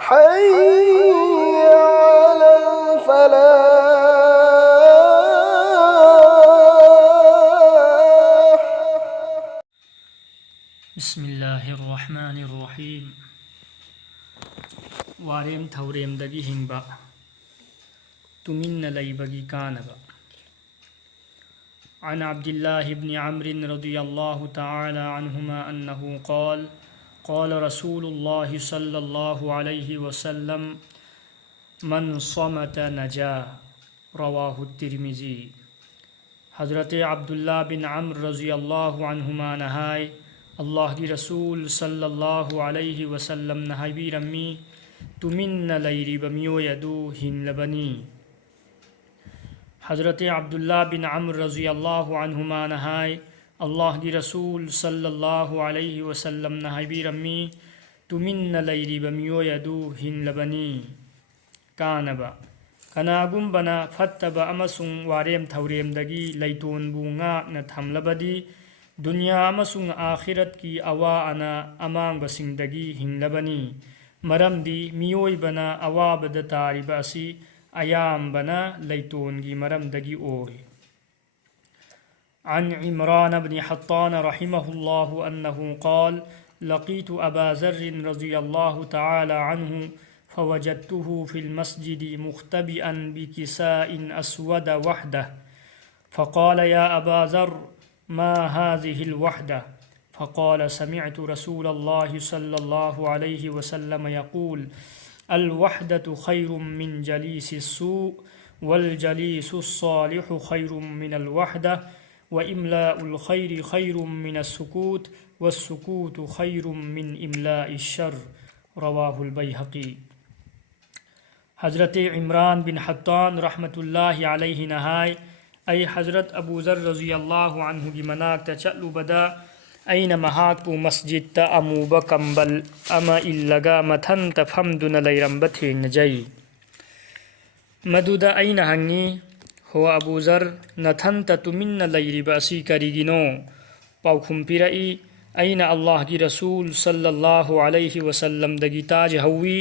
حي على الفلاح. بسم الله الرحمن الرحيم. واريم ثوريم دغي هنبا تمن ليبغي كانبا. عن عبد الله بن عمرو رضي الله تعالى عنهما أنه قال قال رسول الله صلى الله عليه وسلم من صمت نجا. رواه الترمذي. حضرت عبداللہ بن عمر رضی اللہ عنہما نہائے اللہ کی رسول صلی اللہ علیہ وسلم نہائی رمی تمن لیری بمیو یدو ہن لبنی. حضرت عبداللہ بن عمر رضی اللہ عنہما نہائے اللہ کی رسول صلی اللہ علیہ وسلم نہائی رمی تمن لیری بمیو یدو ہن Lubna. کانبا کناگمبنا فتبا امسung warem thauremdagi leitonbu ngakna thamlabadi dunya amasung akhirat ki awa ana amangbasingdagi hinglabani. Maramdi miyoibana awabada tariba asi ayambana leitongi maramdagi oy. عن عمران بن حطان رحمه الله أنه قال لقيت أبا ذر رضي الله تعالى عنه فوجدته في المسجد مختبئا بكساء أسود وحده فقال يا أبا ذر ما هذه الوحدة؟ فقال سمعت رسول الله صلى الله عليه وسلم يقول الوحدة خير من جليس السوء والجليس الصالح خير من الوحدة وإملاء الخير خير من السكوت والسكوت خير من إملاء الشر. رواه البيهقي. حضرت عمران بن حطان رحمۃ اللہ علیہ نہائے ای حضرت ابو ذر رضی اللہ عنہ کی مناک چلو بدا این مہاک پو مسجد تا اموب کمبل اما اللگا متھن تفہمدن لیرم بتھین جئی. مدودا این ہنگی ہو ابو ذر نتھن تمن لیری باسی کریگنو پاوکھم پیرئی این اللہ کی رسول صلی اللہ علیہ وسلم دگی تاج ہوئی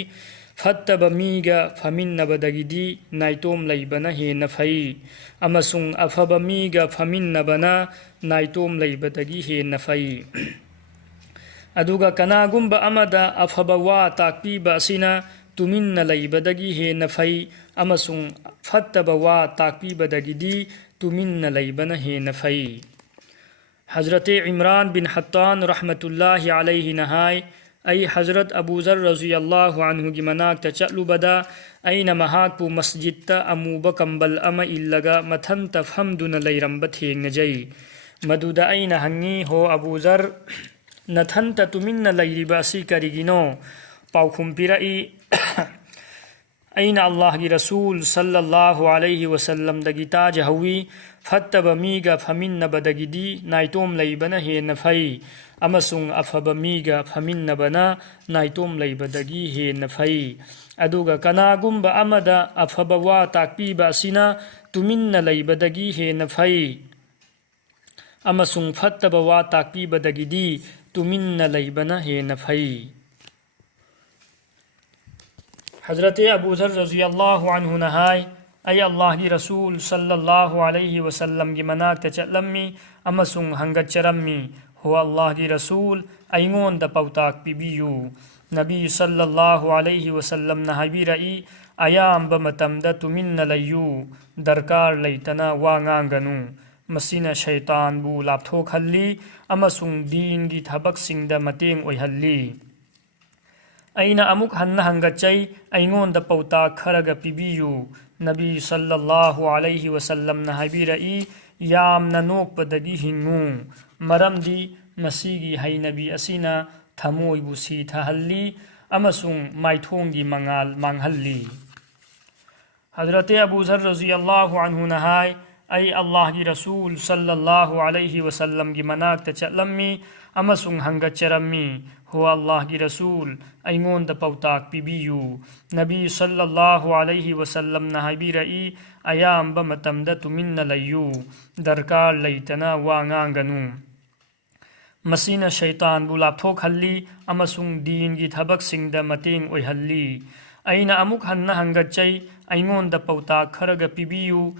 فتب میگا فمنبدگیدی نائتوم لیبنا ہین فئی امسung افب میگا فمنبنا نائتوم لیبدگی ہین فئی. ادوگا کناگمب امدا افب وا تاکیب اسینا تمن لیبدگی ہین فئی امسung فتب وا تاکیبدگیدی تمن لیبنا ہین فئی. حضرت عمران بن حطان رحمۃ اللہ علیہ نہائے ای حضرت ابو ذر رضی اللہ عنہ کی مناک تچلو بدا این مہاک پو مسجد تا اموب کمبل اما اللگا متھن تفہمدن لیرم بتھین جئی. مدودا این ہنگی ہو ابو ذر نتھن تمن لیری باسی کریگنو پاوکھم پیرئی این اللہ کی رسول صلی اللہ علیہ وسلم دگی تاج ہوئی فتب میگا فمنبدگیدی نائتوم لیبنا ہین فئی امسung افب میگا فمنبنا نائتوم لیبدگی ہین فئی. ادوگا کناگمب امدا افب وا تاکیب اسینا تمن لیبدگی ہین فئی امسung فتب وا تاکیبدگیدی تمن لیبنا ہین فئی. حضرت ابو ذر رضی اللہ عنہ نہائے ای اللہ کی رسول صلی اللہ علیہ وسلم کی مناک تچلمی امسung ہنگچرمی ہو اللہ کی رسول ایمون دا پوتاک پیبیو. نبی صلی اللہ علیہ وسلم نہائی رئی ایام بمتم دا تمن لیو درکار لیتنا وانگانگنو مسینا شیطان بو لاپتھوک ہلی امسung دین کی تھبک سنگ دا متینگ اویہلی. اینا امک ہن ہنگچئی ایمون دا پوتاک کھرگ پیبیو. نبی صلی اللہ علیہ وسلم نہائی رئی یام ننوک پدگی ہنگو مرم دی مسیگی ہے نبی اسینا تھموئی بو سی تھہلی امسung مائتھونگی منگال مانگھلی. حضرت ابو ذر رضی اللہ عنہ نہائے ای اللہ کی رسول صلی اللہ علیہ وسلم کی مناک تچلمی امسung ہنگچرمی ہو اللہ کی رسول ایمون دا پوتاک پیبیو. نبی صلی اللہ علیہ وسلم نہائی رئی ایام بمتم دا تمن لیو درکار لیتنا وانگانگنو ꯃꯁꯤꯅ ꯁꯩꯇꯥꯟꯕꯨ ꯂꯥꯞꯊꯣꯛꯍꯜꯂꯤ ꯑꯃꯁꯨꯡ ꯗꯤꯟꯒꯤ ꯊꯕꯛꯁꯤꯡꯗ ꯃꯇꯦꯡ ꯑꯣꯏꯍꯜꯂꯤ꯫ ꯑꯩꯅ ꯑꯃꯨꯛ ꯍꯟꯅ ꯍꯪꯒꯠꯆꯩ, ꯑꯩꯉꯣꯟꯗ ꯄꯥꯎꯇꯥꯛ ꯈꯔꯒ ꯄꯤꯕꯤꯌꯨ꯫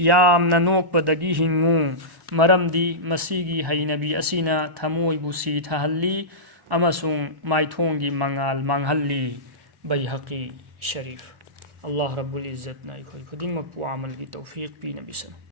ꯌꯥꯝꯅ ꯅꯣꯛꯄꯗꯒꯤ ꯍꯤꯡꯉꯨ, ꯃꯔꯝꯗꯤ ꯃꯁꯤꯒꯤ ꯍꯩꯅꯕꯤ ꯑꯁꯤꯅ ꯊꯃꯣꯏꯕꯨ ꯁꯤꯊꯍꯜꯂꯤ ꯑꯃꯁꯨꯡ ꯃꯥꯏꯊꯣꯡꯒꯤ ꯃꯉꯥꯜ ꯃꯥꯡꯍꯜꯂꯤ꯫ ꯕꯩꯍaqi ꯁꯔꯤꯐ꯫ ꯑꯜꯂꯥꯍ ꯔബ്ꯕꯨꯜ ꯏꯖ꯭ꯖꯠꯅ ꯑꯩꯈꯣꯏ ꯈꯨꯗꯤꯡꯃꯛꯄꯨ ꯑꯃꯜꯒꯤ ꯇꯧꯐꯤq ꯄꯤꯅꯕꯤꯁꯅꯨ꯫